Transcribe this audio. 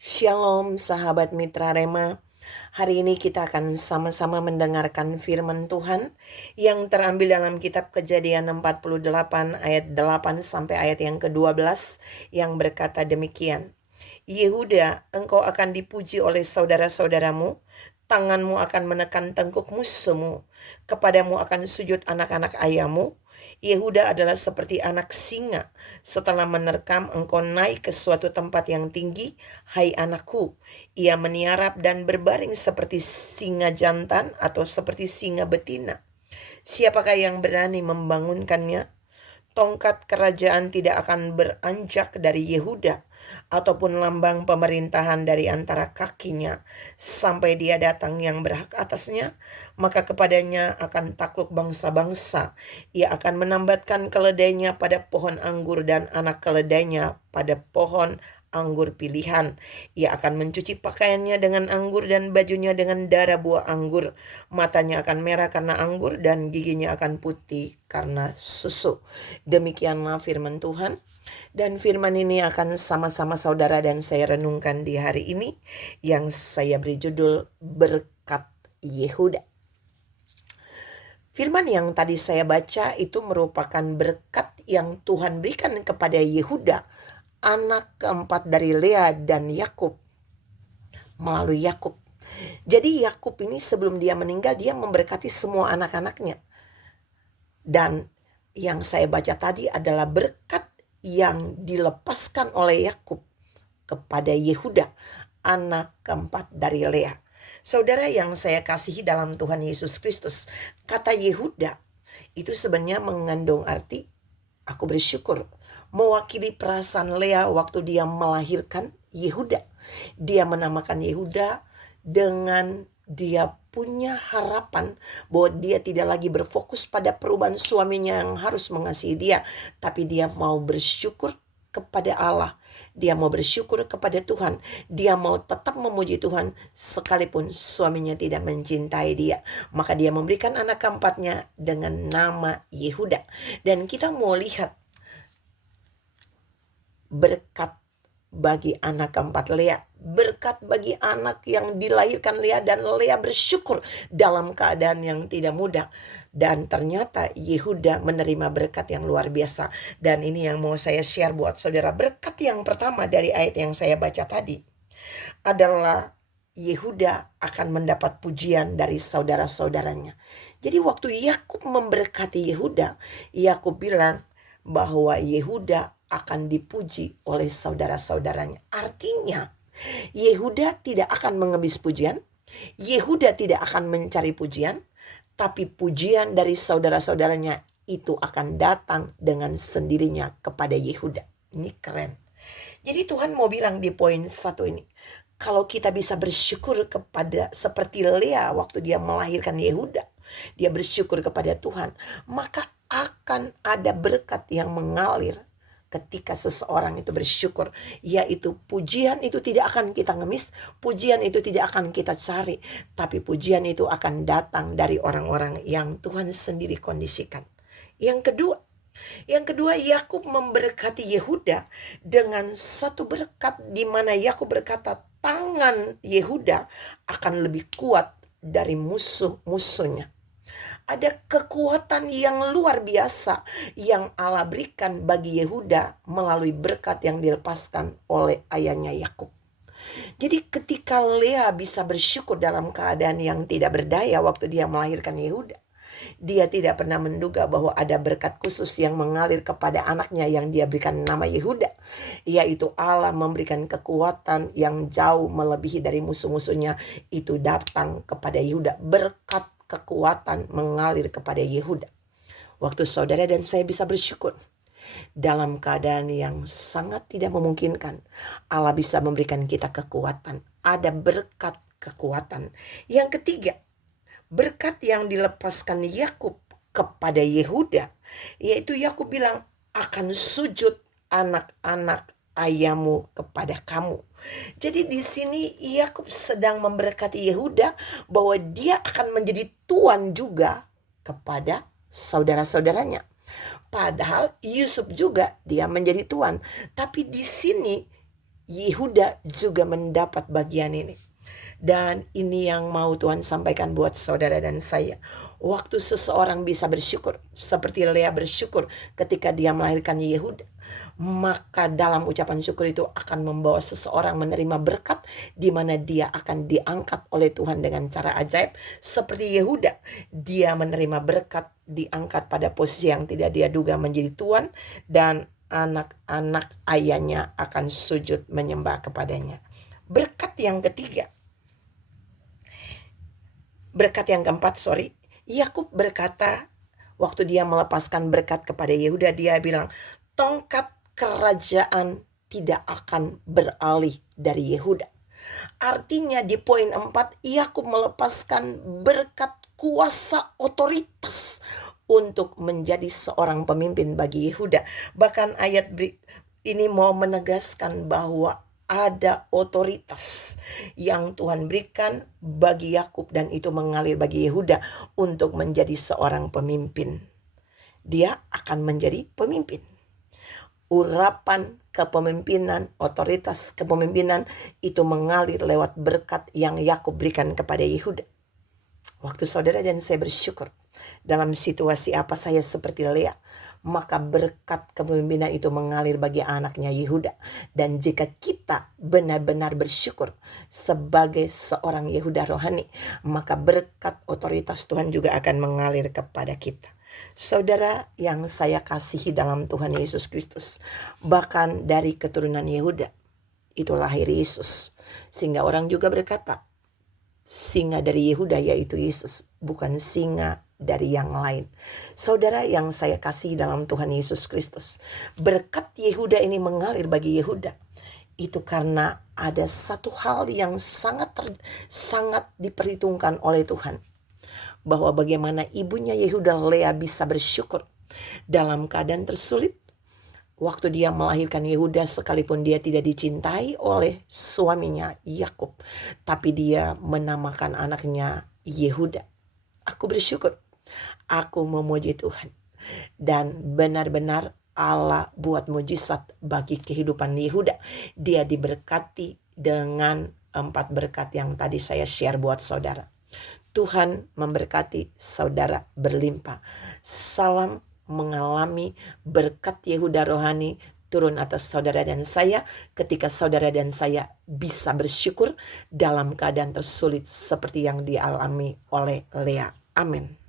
Shalom sahabat Mitra Rema. Hari ini kita akan sama-sama mendengarkan firman Tuhan yang terambil dalam kitab Kejadian 48 ayat 8 sampai ayat yang ke-12 yang berkata demikian. Yehuda, engkau akan dipuji oleh saudara-saudaramu, tanganmu akan menekan tengkuk musuhmu, kepadamu akan sujud anak-anak ayahmu. Yehuda adalah seperti anak singa. Setelah menerkam, engkau naik ke suatu tempat yang tinggi, hai anakku. Ia meniarap dan berbaring seperti singa jantan atau seperti singa betina. Siapakah yang berani membangunkannya? Tongkat kerajaan tidak akan beranjak dari Yehuda, ataupun lambang pemerintahan dari antara kakinya, sampai dia datang yang berhak atasnya, maka kepadanya akan takluk bangsa-bangsa. Ia akan menambatkan keledainya pada pohon anggur dan anak keledainya pada pohon anggur pilihan. Ia akan mencuci pakaiannya dengan anggur dan bajunya dengan darah buah anggur. Matanya akan merah karena anggur dan giginya akan putih karena susu. Demikianlah firman Tuhan. Dan firman ini akan sama-sama saudara dan saya renungkan di hari ini yang saya beri judul Berkat Yehuda. Firman yang tadi saya baca itu merupakan berkat yang Tuhan berikan kepada Yehuda, anak keempat dari Lea dan Yakub, melalui Yakub. Jadi Yakub ini sebelum dia meninggal, dia memberkati semua anak-anaknya. Dan yang saya baca tadi adalah berkat yang dilepaskan oleh Yakub kepada Yehuda, anak keempat dari Lea. Saudara yang saya kasihi dalam Tuhan Yesus Kristus, kata Yehuda itu sebenarnya mengandung arti aku bersyukur, mewakili perasaan Lea waktu dia melahirkan Yehuda. Dia menamakan Yehuda dengan dia punya harapan bahwa dia tidak lagi berfokus pada perubahan suaminya yang harus mengasihi dia, tapi dia mau bersyukur kepada Allah. Dia mau bersyukur kepada Tuhan. Dia mau tetap memuji Tuhan sekalipun suaminya tidak mencintai dia. Maka dia memberikan anak keempatnya dengan nama Yehuda. Dan kita mau lihat berkat bagi anak keempat Lea, berkat bagi anak yang dilahirkan Lea, dan Lea bersyukur dalam keadaan yang tidak mudah. Dan ternyata Yehuda menerima berkat yang luar biasa. Dan ini yang mau saya share buat saudara. Berkat yang pertama dari ayat yang saya baca tadi adalah Yehuda akan mendapat pujian dari saudara-saudaranya. Jadi waktu Yakub memberkati Yehuda, Yakub bilang bahwa Yehuda akan dipuji oleh saudara-saudaranya. Artinya, Yehuda tidak akan mengemis pujian, Yehuda tidak akan mencari pujian, tapi pujian dari saudara-saudaranya itu akan datang dengan sendirinya kepada Yehuda. Ini keren. Jadi Tuhan mau bilang di poin satu ini, kalau kita bisa bersyukur kepada seperti Lea waktu dia melahirkan Yehuda, dia bersyukur kepada Tuhan, maka akan ada berkat yang mengalir ketika seseorang itu bersyukur, yaitu pujian itu tidak akan kita ngemis, pujian itu tidak akan kita cari, tapi pujian itu akan datang dari orang-orang yang Tuhan sendiri kondisikan. Yang kedua, Yakub memberkati Yehuda dengan satu berkat di mana Yakub berkata, tangan Yehuda akan lebih kuat dari musuh-musuhnya. Ada kekuatan yang luar biasa yang Allah berikan bagi Yehuda melalui berkat yang dilepaskan oleh ayahnya Yakub. Jadi ketika Lea bisa bersyukur dalam keadaan yang tidak berdaya waktu dia melahirkan Yehuda, dia tidak pernah menduga bahwa ada berkat khusus yang mengalir kepada anaknya yang dia berikan nama Yehuda, yaitu Allah memberikan kekuatan yang jauh melebihi dari musuh-musuhnya itu datang kepada Yehuda. Berkat kekuatan mengalir kepada Yehuda. Waktu saudara dan saya bisa bersyukur dalam keadaan yang sangat tidak memungkinkan, Allah bisa memberikan kita kekuatan. Ada berkat kekuatan. Yang ketiga, berkat yang dilepaskan Yakub kepada Yehuda, yaitu Yakub bilang, akan sujud anak-anak ayahmu kepada kamu. Jadi di sini Yakub sedang memberkati Yehuda bahwa dia akan menjadi tuan juga kepada saudara-saudaranya. Padahal Yusuf juga dia menjadi tuan, tapi di sini Yehuda juga mendapat bagian ini. Dan ini yang mau Tuhan sampaikan buat saudara dan saya. Waktu seseorang bisa bersyukur, seperti Lea bersyukur ketika dia melahirkan Yehuda, maka dalam ucapan syukur itu akan membawa seseorang menerima berkat, di mana dia akan diangkat oleh Tuhan dengan cara ajaib. Seperti Yehuda, dia menerima berkat, diangkat pada posisi yang tidak dia duga menjadi tuan, dan anak-anak ayahnya akan sujud menyembah kepadanya. Berkat yang ketiga, berkat yang keempat, Yakub berkata, waktu dia melepaskan berkat kepada Yehuda, dia bilang, tongkat kerajaan tidak akan beralih dari Yehuda. Artinya di poin 4, Yakub melepaskan berkat kuasa otoritas untuk menjadi seorang pemimpin bagi Yehuda. Bahkan ayat ini mau menegaskan bahwa ada otoritas yang Tuhan berikan bagi Yakub, dan itu mengalir bagi Yehuda untuk menjadi seorang pemimpin. Dia akan menjadi pemimpin. Urapan kepemimpinan, otoritas kepemimpinan itu mengalir lewat berkat yang Yakub berikan kepada Yehuda. Waktu saudara dan saya bersyukur dalam situasi apa saya seperti Lea, maka berkat kepemimpinan itu mengalir bagi anaknya Yehuda. Dan jika kita benar-benar bersyukur sebagai seorang Yehuda rohani, maka berkat otoritas Tuhan juga akan mengalir kepada kita. Saudara yang saya kasihi dalam Tuhan Yesus Kristus, bahkan dari keturunan Yehuda itu lahir Yesus. Sehingga orang juga berkata, singa dari Yehuda yaitu Yesus, bukan singa dari yang lain. Saudara yang saya kasih dalam Tuhan Yesus Kristus, berkat Yehuda ini mengalir bagi Yehuda. Itu karena ada satu hal yang sangat diperhitungkan oleh Tuhan, bahwa bagaimana ibunya Yehuda, Lea, bisa bersyukur dalam keadaan tersulit. Waktu dia melahirkan Yehuda, sekalipun dia tidak dicintai oleh suaminya Yakub, tapi dia menamakan anaknya Yehuda. Aku bersyukur, aku memuji Tuhan, dan benar-benar Allah buat mujizat bagi kehidupan Yehuda. Dia diberkati dengan 4 berkat yang tadi saya share buat saudara. Tuhan memberkati saudara berlimpah. Salam mengalami berkat Yehuda rohani turun atas saudara dan saya, ketika saudara dan saya bisa bersyukur dalam keadaan tersulit seperti yang dialami oleh Lea. Amin.